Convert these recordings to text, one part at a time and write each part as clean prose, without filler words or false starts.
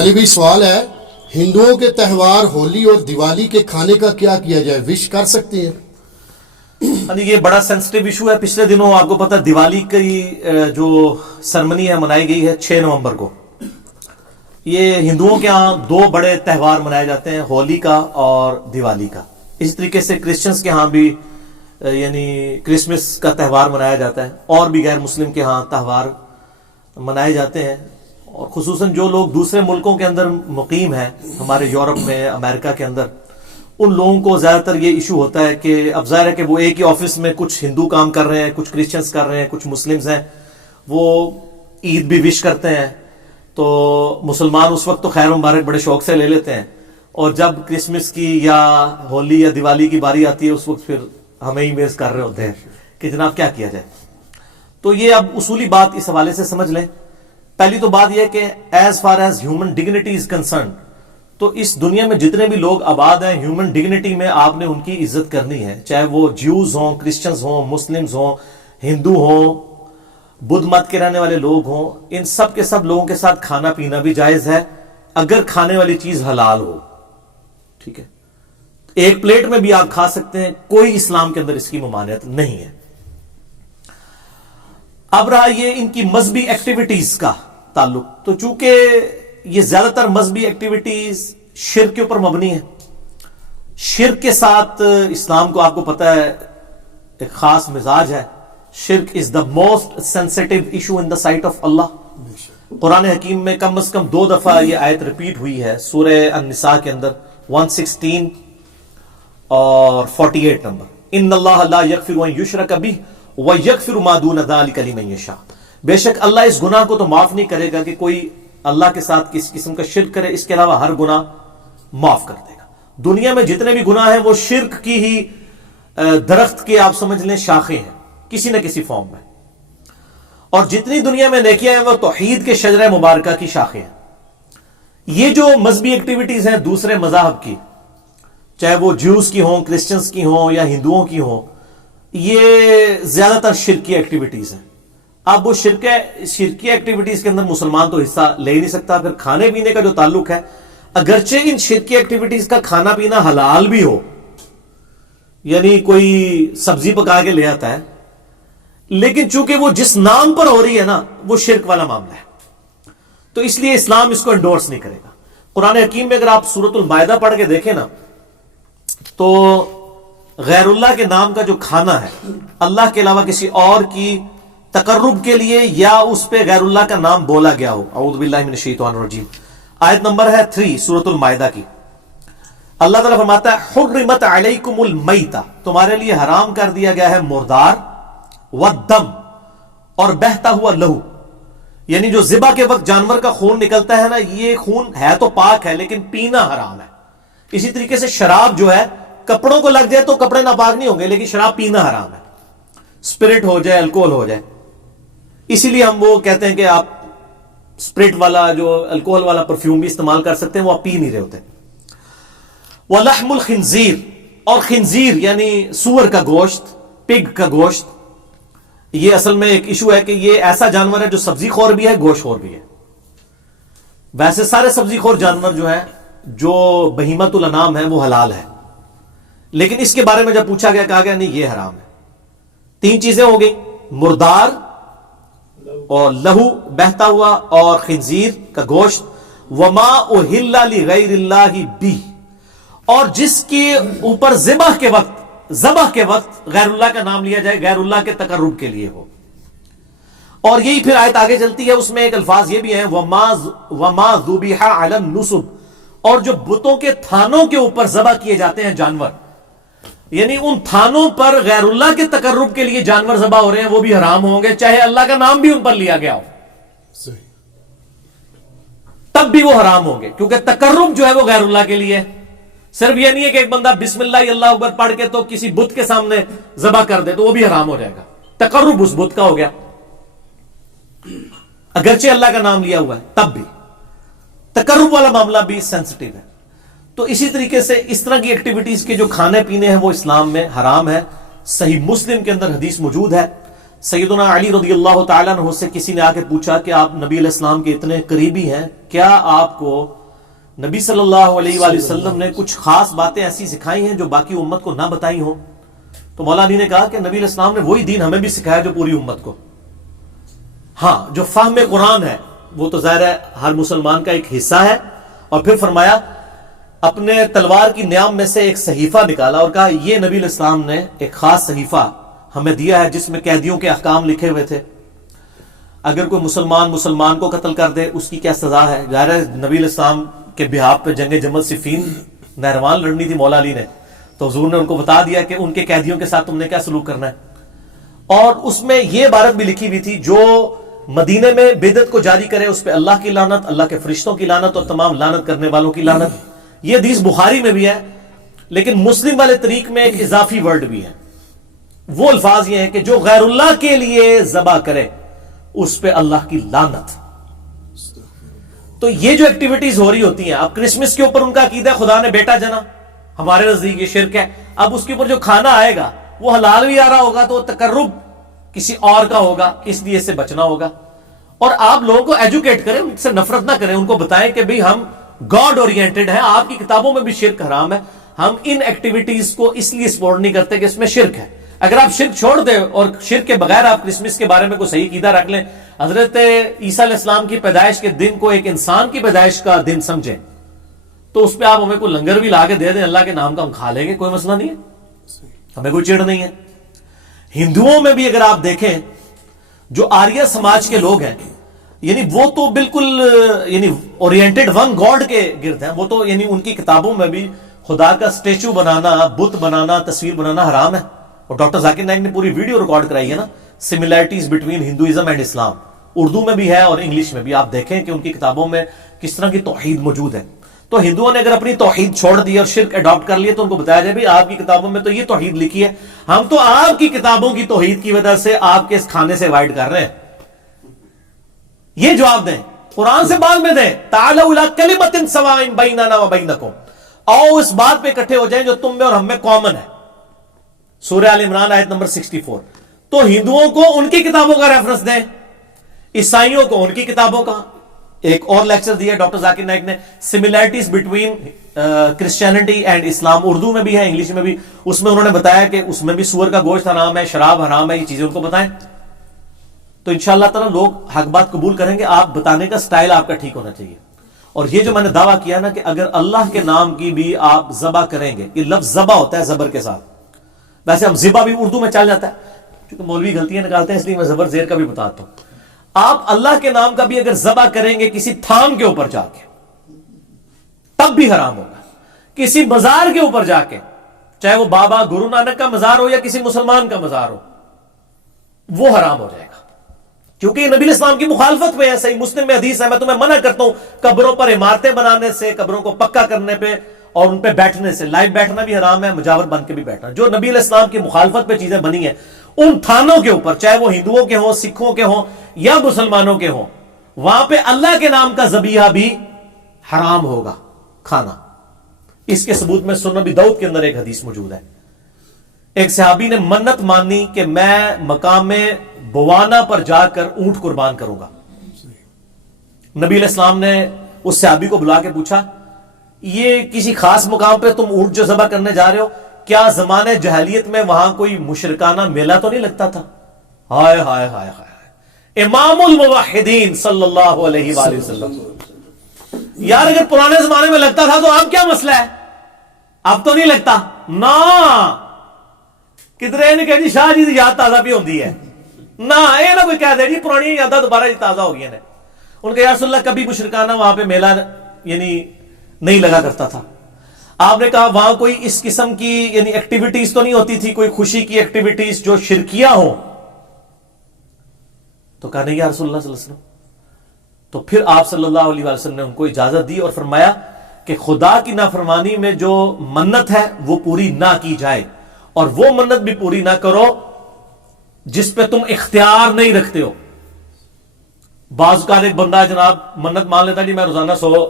علی بھائی سوال ہے ہندوؤں کے تہوار ہولی اور دیوالی کے کھانے کا کیا کیا جائے؟ وش کر سکتے ہیں؟ یہ بڑا سینسٹیو ایشو ہے. پچھلے دنوں آپ کو پتا دیوالی کی جو سرمنی ہے منائی گئی ہے 6 نومبر کو. یہ ہندوؤں کے ہاں 2 بڑے تہوار منائے جاتے ہیں، ہولی کا اور دیوالی کا. اسی طریقے سے کرسچنز کے ہاں بھی یعنی کرسمس کا تہوار منایا جاتا ہے، اور بھی غیر مسلم کے ہاں تہوار منائے جاتے ہیں. اور خصوصاً جو لوگ دوسرے ملکوں کے اندر مقیم ہیں، ہمارے یورپ میں، امریکہ کے اندر، ان لوگوں کو زیادہ تر یہ ایشو ہوتا ہے کہ اب ظاہر ہے کہ وہ ایک ہی آفس میں کچھ ہندو کام کر رہے ہیں، کچھ کرسچنز کر رہے ہیں، کچھ مسلمز ہیں، وہ عید بھی وش کرتے ہیں. تو مسلمان اس وقت تو خیر مبارک بڑے شوق سے لے لیتے ہیں، اور جب کرسمس کی یا ہولی یا دیوالی کی باری آتی ہے اس وقت پھر ہمیں ہی میز کر رہے ہوتے ہیں کہ جناب کیا کیا جائے. تو یہ اب اصولی بات اس حوالے سے سمجھ لیں. پہلی تو بات یہ کہ as far as human dignity is concerned, تو اس دنیا میں جتنے بھی لوگ آباد ہیں، ہیومن ڈگنیٹی میں آپ نے ان کی عزت کرنی ہے، چاہے وہ جیوز ہوں، کرسچنز ہوں، مسلمز ہوں، ہندو ہوں، بدھ مت کے رہنے والے لوگ ہوں. ان سب کے سب لوگوں کے ساتھ کھانا پینا بھی جائز ہے اگر کھانے والی چیز حلال ہو. ٹھیک ہے، ایک پلیٹ میں بھی آپ کھا سکتے ہیں، کوئی اسلام کے اندر اس کی ممانعت نہیں ہے. اب رہا یہ ان کی مذہبی ایکٹیویٹیز کا تعلق، تو چونکہ یہ زیادہ تر مذہبی ایکٹیویٹیز شرک کے اوپر مبنی ہے. شرک کے ساتھ اسلام کو آپ کو پتا ہے ایک خاص مزاج ہے. شرک is the most sensitive issue in the sight of Allah. قرآن حکیم میں کم از کم 2 دفعہ یہ آیت ریپیٹ ہوئی ہے، سورہ النساء کے اندر 116 اور 48 نمبر. ان اللہ لا یغفر ان یشرک بہ ویغفر ما دون ذلک لمن یشاء. بے شک اللہ اس گناہ کو تو معاف نہیں کرے گا کہ کوئی اللہ کے ساتھ کسی قسم کا شرک کرے، اس کے علاوہ ہر گناہ معاف کر دے گا. دنیا میں جتنے بھی گناہ ہیں وہ شرک کی ہی درخت کے آپ سمجھ لیں شاخیں ہیں کسی نہ کسی فارم میں، اور جتنی دنیا میں نیکیاں ہیں وہ توحید کے شجرہ مبارکہ کی شاخیں ہیں. یہ جو مذہبی ایکٹیویٹیز ہیں دوسرے مذاہب کی، چاہے وہ جیوز کی ہوں، کرسچنز کی ہوں یا ہندوؤں کی ہوں، یہ زیادہ تر شرکی ایکٹیویٹیز ہیں. اب وہ شرکی ایکٹیویٹیز کے اندر مسلمان تو حصہ لے ہی نہیں سکتا. پھر کھانے پینے کا جو تعلق ہے، اگرچہ ان شرکی ایکٹیویٹیز کا کھانا پینا حلال بھی ہو، یعنی کوئی سبزی پکا کے لے آتا ہے، لیکن چونکہ وہ جس نام پر ہو رہی ہے نا وہ شرک والا معاملہ ہے، تو اس لیے اسلام اس کو انڈورس نہیں کرے گا. قرآن حکیم میں اگر آپ سورۃ المائدہ پڑھ کے دیکھیں نا، تو غیر اللہ کے نام کا جو کھانا ہے، اللہ کے علاوہ کسی اور کی تقرب کے لیے یا اس پہ غیر اللہ کا نام بولا گیا ہو، اعوذ باللہ من الشیطان الرجیم. آیت نمبر ہے 3 سورۃ المائدہ کی. اللہ تعالیٰ فرماتا ہے حرمت علیکم المیتہ، تمہارے لیے حرام کر دیا گیا ہے مردار، والدم، اور بہتا ہوا لہو. یعنی جو ذبح کے وقت جانور کا خون نکلتا ہے نا، یہ خون ہے تو پاک ہے لیکن پینا حرام ہے. اسی طریقے سے شراب جو ہے کپڑوں کو لگ جائے تو کپڑے ناپاک نہیں ہوں گے، لیکن شراب پینا حرام ہے. اسپرٹ ہو جائے، الکوہل ہو جائے. اسی لیے ہم وہ کہتے ہیں کہ آپ اسپرٹ والا جو الکوہل والا پرفیوم بھی استعمال کر سکتے ہیں، وہ آپ پی نہیں رہے ہوتے. وَلَحْمُ الْخِنْزِيرِ، اور خنزیر یعنی سور کا گوشت، پگ کا گوشت. یہ اصل میں ایک ایشو ہے کہ یہ ایسا جانور ہے جو سبزی خور بھی ہے، گوشت خور بھی ہے. ویسے سارے سبزی خور جانور جو ہیں، جو بہیمۃ الانعام ہیں، وہ حلال ہے، لیکن اس کے بارے میں جب پوچھا گیا کہا گیا نہیں یہ حرام ہے. 3 چیزیں ہو گئی، مردار اور لہو بہتا ہوا اور خنزیر کا گوشت. وما اہل لغیر اللہ بہ، اور جس کے اوپر ذبح کے وقت غیر اللہ کا نام لیا جائے، غیر اللہ کے تقرب کے لیے ہو. اور یہی پھر آیت آگے چلتی ہے، اس میں ایک الفاظ یہ بھی ہیں وما ذبح علی النصب، اور جو بتوں کے تھانوں کے اوپر ذبح کیے جاتے ہیں جانور، یعنی ان تھانوں پر غیر اللہ کے تقرب کے لیے جانور ذبح ہو رہے ہیں، وہ بھی حرام ہوں گے، چاہے اللہ کا نام بھی ان پر لیا گیا ہو، تب بھی وہ حرام ہوں گے، کیونکہ تقرب جو ہے وہ غیر اللہ کے لیے. صرف یہ نہیں ہے کہ ایک بندہ بسم اللہ اللہ اکبر پڑھ کے تو کسی بت کے سامنے ذبح کر دے تو وہ بھی حرام ہو جائے گا، تقرب اس بت کا ہو گیا، اگرچہ اللہ کا نام لیا ہوا ہے تب بھی. تقرب والا معاملہ بھی سینسٹیو ہے. تو اسی طریقے سے اس طرح کی ایکٹیویٹیز کے جو کھانے پینے ہیں وہ اسلام میں حرام ہے. صحیح مسلم کے اندر حدیث موجود ہے، سیدنا علی رضی اللہ تعالیٰ عنہ سے کسی نے آ کے پوچھا کہ آپ نبی علیہ السلام کے اتنے قریبی ہیں، کیا آپ کو نبی صلی اللہ علیہ وآلہ وسلم نے کچھ خاص باتیں ایسی سکھائی ہیں جو باقی امت کو نہ بتائی ہوں؟ تو مولا علی نے کہا کہ نبی علیہ السلام نے وہی دین ہمیں بھی سکھایا جو پوری امت کو. ہاں، جو فہم قرآن ہے وہ تو ظاہر ہے ہر مسلمان کا ایک حصہ ہے. اور پھر فرمایا اپنے تلوار کی نیام میں سے ایک صحیفہ نکالا اور کہا یہ نبی علیہ السلام نے ایک خاص صحیفہ ہمیں دیا ہے جس میں قیدیوں کے احکام لکھے ہوئے تھے. اگر کوئی مسلمان کو قتل کر دے اس کی کیا سزا ہے. ظاہر ہے نبی علیہ السلام کے بہاف پہ جنگ جمل صفین نہروان لڑنی تھی مولا علی نے، تو حضور نے ان کو بتا دیا کہ ان کے قیدیوں کے ساتھ تم نے کیا سلوک کرنا ہے. اور اس میں یہ عبارت بھی لکھی ہوئی تھی جو مدینے میں بدعت کو جاری کرے اس پہ اللہ کی لعنت، اللہ کے فرشتوں کی لعنت اور تمام لعنت کرنے والوں کی لعنت. یہ حدیث بخاری میں بھی ہے، لیکن مسلم والے طریق میں ایک اضافی ورڈ بھی ہے. وہ الفاظ یہ ہیں کہ جو غیر اللہ کے لیے ذبح کرے اس پہ اللہ کی لعنت. تو یہ جو ایکٹیویٹیز ہو رہی ہوتی ہیں، اب کرسمس کے اوپر ان کا عقیدہ ہے خدا نے بیٹا جنا، ہمارے نزدیک یہ شرک ہے. اب اس کے اوپر جو کھانا آئے گا وہ حلال بھی آ رہا ہوگا تو تقرب کسی اور کا ہوگا، اس لیے اس سے بچنا ہوگا. اور آپ لوگوں کو ایجوکیٹ کریں، ان سے نفرت نہ کریں، ان کو بتائیں کہ بھئی ہم گاڈ اورینٹڈ ہیں، آپ کی کتابوں میں بھی شرک حرام ہے. ہم ان ایکٹیویٹیز کو اس لیے سپورٹ نہیں کرتے کہ اس میں شرک ہے. اگر آپ شرک چھوڑ دیں اور شرک کے بغیر آپ کرسمس کے بارے میں کوئی صحیح عقیدہ رکھ لیں، حضرت عیسیٰ علیہ السلام کی پیدائش کے دن کو ایک انسان کی پیدائش کا دن سمجھیں، تو اس پہ آپ ہمیں کوئی لنگر بھی لا کے دے دیں اللہ کے نام کا، ہم کھا لیں گے، کوئی مسئلہ نہیں ہے، ہمیں کوئی چڑ نہیں ہے. ہندوؤں میں بھی اگر آپ دیکھیں جو آریہ سماج کے لوگ ہیں، یعنی وہ تو بالکل یعنی اورینٹڈ ون گاڈ کے گرد ہیں. وہ تو یعنی ان کی کتابوں میں بھی خدا کا سٹیچو بنانا، بت بنانا، تصویر بنانا حرام ہے. اور ڈاکٹر ذاکر نائک نے پوری ویڈیو ریکارڈ کرائی ہے نا، سملیرٹیز بٹوین ہندوازم اینڈ اسلام، اردو میں بھی ہے اور انگلش میں بھی. آپ دیکھیں کہ ان کی کتابوں میں کس طرح کی توحید موجود ہے. تو ہندوؤں نے اگر اپنی توحید چھوڑ دی اور شرک اڈاپٹ کر لیے تو ان کو بتایا جائے بھی آپ کی کتابوں میں تو یہ توحید لکھی ہے، ہم تو آپ کی کتابوں کی توحید کی وجہ سے آپ کے اس کھانے سے اوائڈ کر رہے ہیں. یہ جواب دیں، قرآن سے بعد میں دیں، تعالوا الی کلمۃ سواء بیننا وبینکم، آؤ اس بات پہ اکٹھے ہو جائیں جو تم میں اور ہم میں کامن ہے. سورہ آل عمران آیت نمبر 64. تو ہندوؤں کو ان کی کتابوں کا ریفرنس دیں، عیسائیوں کو ان کی کتابوں کا. ایک اور لیکچر دیا ڈاکٹر ذاکر نائک نے، سملیرٹیز بٹوین کرسچینٹی اینڈ اسلام، اردو میں بھی ہے انگلش میں بھی. اس میں انہوں نے بتایا کہ اس میں بھی سور کا گوشت حرام ہے، شراب حرام ہے، یہ چیزیں ان کو بتائیں تو انشاءاللہ تعالیٰ لوگ حق بات قبول کریں گے. آپ بتانے کا سٹائل آپ کا ٹھیک ہونا چاہیے. اور یہ جو میں نے دعویٰ کیا نا کہ اگر اللہ کے نام کی بھی آپ ذبح کریں گے، یہ لفظ ذبح ہوتا ہے زبر کے ساتھ، ویسے اب ذبح بھی اردو میں چل جاتا ہے کیونکہ مولوی غلطیاں نکالتے ہیں، اس لیے میں زبر زیر کا بھی بتاتا ہوں. آپ اللہ کے نام کا بھی اگر ذبح کریں گے کسی تھام کے اوپر جا کے تب بھی حرام ہوگا. کسی مزار کے اوپر جا کے، چاہے وہ بابا گرو نانک کا مزار ہو یا کسی مسلمان کا مزار ہو، وہ حرام ہو جائے گا کیونکہ یہ نبی علیہ السلام کی مخالفت میں ہے. صحیح مسلم میں حدیث ہے، میں تمہیں منع کرتا ہوں قبروں پر عمارتیں بنانے سے، قبروں کو پکا کرنے پہ اور ان پہ بیٹھنے سے. لائیو بیٹھنا بھی حرام ہے، مجاور بن کے بھی بیٹھنا. جو نبی علیہ السلام کی مخالفت پہ چیزیں بنی ہیں ان تھانوں کے اوپر، چاہے وہ ہندوؤں کے ہوں، سکھوں کے ہوں یا مسلمانوں کے ہوں، وہاں پہ اللہ کے نام کا ذبیحہ بھی حرام ہوگا کھانا. اس کے ثبوت میں سنن نبی داؤد کے اندر ایک حدیث موجود ہے. ایک صحابی نے منت مانی کہ میں مقام بوانا پر جا کر اونٹ قربان کروں گا. نبی علیہ السلام نے اس صحابی کو بلا کے پوچھا یہ کسی خاص مقام پہ تم اونٹ جو ذبح کرنے جا رہے ہو، کیا زمانے جاہلیت میں وہاں کوئی مشرکانہ میلہ تو نہیں لگتا تھا؟ ہائے ہائے ہائے ہائے، امام الموحدین صلی اللہ علیہ وآلہ وسلم. یار اگر پرانے زمانے میں لگتا تھا تو اب کیا مسئلہ ہے؟ اب تو نہیں لگتا نا. کدھر نہیں کہ جی شاہ جی یاد تازہ بھی ہوتی ہے نہ، یہ نہ کوئی کہہ دے جی پرانی یادیں دوبارہ جی تازہ ہو گئی ہیں. ان کے یا رسول اللہ کبھی مشرکانہ وہاں پہ میلہ یعنی نہیں لگا کرتا تھا. آپ نے کہا وہاں کوئی اس قسم کی یعنی ایکٹیویٹیز تو نہیں ہوتی تھی، کوئی خوشی کی ایکٹیویٹیز جو شرکیہ ہوں؟ تو کہا نہیں یا رسول اللہ صلی اللہ علیہ وسلم. تو پھر آپ صلی اللہ علیہ وسلم نے ان کو اجازت دی اور فرمایا کہ خدا کی نافرمانی میں جو منت ہے وہ پوری نہ کی جائے، اور وہ منت بھی پوری نہ کرو جس پہ تم اختیار نہیں رکھتے ہو. بعض کا ایک بندہ جناب منت مان لیتا جی میں روزانہ 100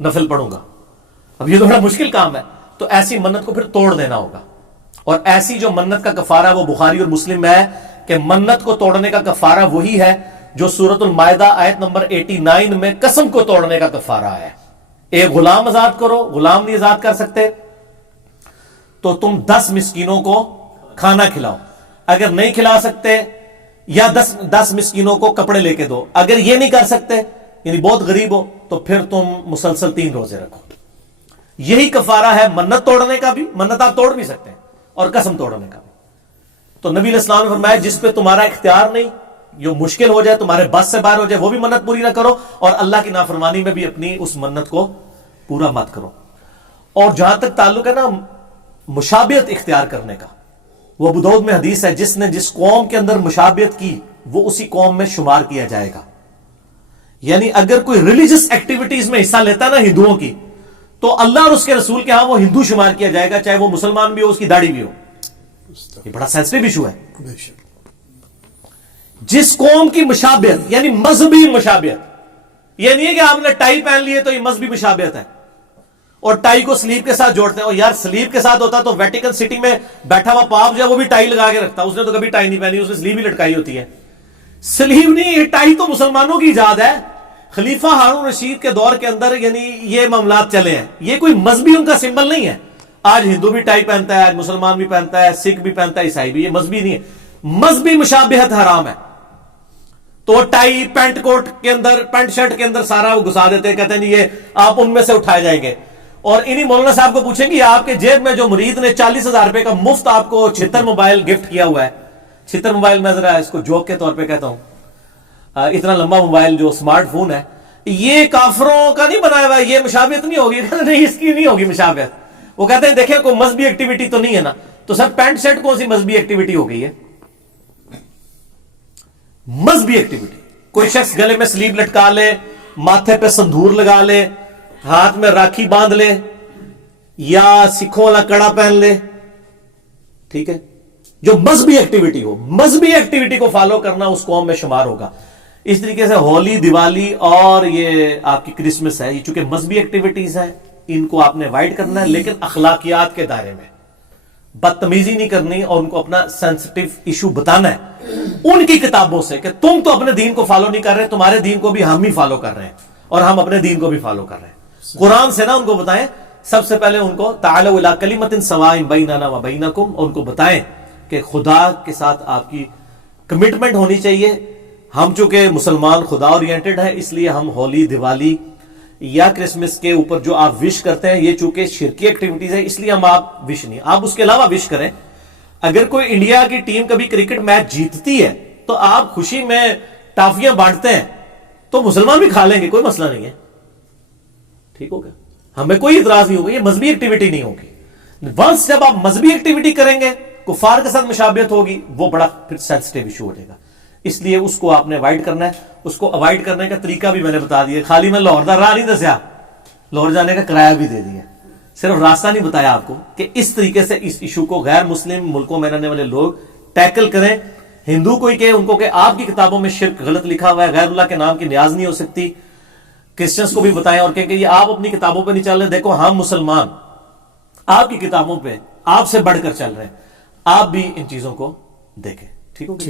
نفل پڑھوں گا. اب یہ تو بڑا مشکل کام ہے، تو ایسی منت کو پھر توڑ دینا ہوگا. اور ایسی جو منت کا کفارہ وہ بخاری اور مسلم میں ہے کہ منت کو توڑنے کا کفارہ وہی ہے جو سورۃ المائدہ آیت نمبر 89 میں قسم کو توڑنے کا کفارہ ہے. ایک غلام آزاد کرو، غلام نہیں آزاد کر سکتے تو تم 10 مسکینوں کو کھانا کھلاؤ، اگر نہیں کھلا سکتے یا 10 مسکینوں کو کپڑے لے کے دو، اگر یہ نہیں کر سکتے یعنی بہت غریب ہو تو پھر تم مسلسل 3 روزے رکھو. یہی کفارہ ہے منت توڑنے کا بھی، منت آپ توڑ بھی سکتے ہیں، اور قسم توڑنے کا بھی. تو نبی علیہ السلام نے فرمایا جس پہ تمہارا اختیار نہیں، جو مشکل ہو جائے، تمہارے بس سے باہر ہو جائے، وہ بھی منت پوری نہ کرو، اور اللہ کی نافرمانی میں بھی اپنی اس منت کو پورا مت کرو. اور جہاں تک تعلق ہے نا مشابہت اختیار کرنے کا، وہ ابو داؤد میں حدیث ہے جس نے جس قوم کے اندر مشابہت کی وہ اسی قوم میں شمار کیا جائے گا. یعنی اگر کوئی ریلیجس ایکٹیویٹیز میں حصہ لیتا نا ہندوؤں کی، تو اللہ اور اس کے رسول کے ہاں وہ ہندو شمار کیا جائے گا، چاہے وہ مسلمان بھی ہو، اس کی داڑھی بھی ہو. یہ بڑا سینسٹیو ایشو ہے. جس قوم کی مشابہت یعنی مذہبی مشابہت، یہ نہیں ہے کہ آپ نے ٹائی پہن لی ہے تو یہ مذہبی مشابہت ہے، اور ٹائی کو سلیب کے ساتھ جوڑتے ہیں. اور یار سلیب کے ساتھ ہوتا تو ویٹیکن سٹی میں بیٹھا ہوا پاپ جو ہے وہ بھی ٹائی لگا کے رکھتا، اس نے تو کبھی ٹائی نہیں پہنی، اس نے سلیب ہی لٹکائی ہوتی ہے. سلیب نہیں، یہ ٹائی تو مسلمانوں کی ایجاد ہے. خلیفہ ہارون رشید کے دور کے اندر یعنی یہ معاملات چلے ہیں، یہ کوئی مذہبی ان کا سمبل نہیں ہے. آج ہندو بھی ٹائی پہنتا ہے، آج مسلمان بھی پہنتا ہے، سکھ بھی پہنتا ہے، عیسائی بھی. یہ مذہبی نہیں ہے. مذہبی مشابہت حرام ہے. تو ٹائی پینٹ کوٹ کے اندر، پینٹ شرٹ کے اندر سارا وہ گھسا دیتے ہیں، کہتے ہیں یہ آپ ان میں سے اٹھائے جائیں گے. اور انہی مولانا صاحب کو پوچھیں گے آپ کے جیب میں جو مرید نے 40,000 روپے کا مفت آپ کو 76 موبائل گفٹ کیا ہوا ہے، 76 موبائل میں ذرا اس کو جوک کے طور پہ کہتا ہوں، اتنا لمبا موبائل جو سمارٹ فون ہے، یہ کافروں کا نہیں بنایا ہوا ہے، یہ مشابہت نہیں ہوگی. نہیں، اس کی نہیں ہوگی مشابہت. وہ کہتے ہیں دیکھیں کوئی مذہبی ایکٹیویٹی تو نہیں ہے نا. تو سر پینٹ شرٹ کون سی مذہبی ایکٹیویٹی ہو گئی ہے؟ مذہبی ایکٹیویٹی کوئی شخص گلے میں سلیب لٹکا لے، ماتھے پہ سندور لگا لے، ہاتھ میں راکھی باندھ لے، یا سکھوں والا کڑا پہن لے، ٹھیک ہے، جو مذہبی ایکٹیویٹی ہو، مذہبی ایکٹیویٹی کو فالو کرنا اس قوم میں شمار ہوگا. اس طریقے سے ہولی، دیوالی اور یہ آپ کی کرسمس ہے، یہ چونکہ مذہبی ایکٹیویٹیز ہیں، ان کو آپ نے اوائڈ کرنا ہے، لیکن اخلاقیات کے دائرے میں. بدتمیزی نہیں کرنی اور ان کو اپنا سینسٹیو ایشو بتانا ہے ان کی کتابوں سے کہ تم تو اپنے دین کو فالو نہیں کر رہے، تمہارے دین کو بھی ہم ہی فالو کر رہے ہیں اور ہم اپنے دین کو بھی فالو کر رہے ہیں. قرآن سے نا ان کو بتائیں. سب سے پہلے ان کو تعالوا الی کلمۃ سواء بیننا و بینکم، ان کو بتائیں کہ خدا کے ساتھ آپ کی کمٹمنٹ ہونی چاہیے. ہم چونکہ مسلمان خدا اورینٹڈ ہے، اس لیے ہم ہولی، دیوالی یا کرسمس کے اوپر جو آپ وش کرتے ہیں یہ چونکہ شرکی ایکٹیویٹیز ہے، اس لیے ہم آپ وش نہیں، آپ اس کے علاوہ وش کریں. اگر کوئی انڈیا کی ٹیم کبھی کرکٹ میچ جیتتی ہے تو آپ خوشی میں ٹافیاں بانٹتے ہیں تو مسلمان بھی کھا لیں گے، کوئی مسئلہ نہیں ہے. ٹھیک ہو گیا، ہمیں کوئی اعتراض نہیں ہوگا، یہ مذہبی ایکٹیویٹی نہیں ہوگی. ونس جب آپ مذہبی ایکٹیویٹی کریں گے، کفار کے ساتھ مشابہت ہوگی، وہ بڑا پھر سینسٹیو ایشو ہو جائے گا. اس لیے اس کو آپ نے اوائڈ کرنا ہے. اس کو اوائڈ کرنے کا طریقہ بھی میں نے بتا دیا. خالی میں لاہور دا راہ نہیں دسیا، لاہور جانے کا کرایہ بھی دے دیا، صرف راستہ نہیں بتایا آپ کو کہ اس طریقے سے اس ایشو کو غیر مسلم ملکوں میں رہنے والے لوگ ٹیکل کریں. ہندو کوئی کہ ان کو کہ آپ کی کتابوں میں شرک غلط لکھا ہوا ہے، غیر اللہ کے نام کی نیاز نہیں ہو سکتی. کرسچنس کو بھی بتائیں اور کہ یہ آپ اپنی کتابوں پہ نہیں چل رہے، دیکھو ہم مسلمان آپ کی کتابوں پہ آپ سے بڑھ کر چل رہے ہیں. آپ بھی ان چیزوں کو دیکھیں. ٹھیک ہو گیا؟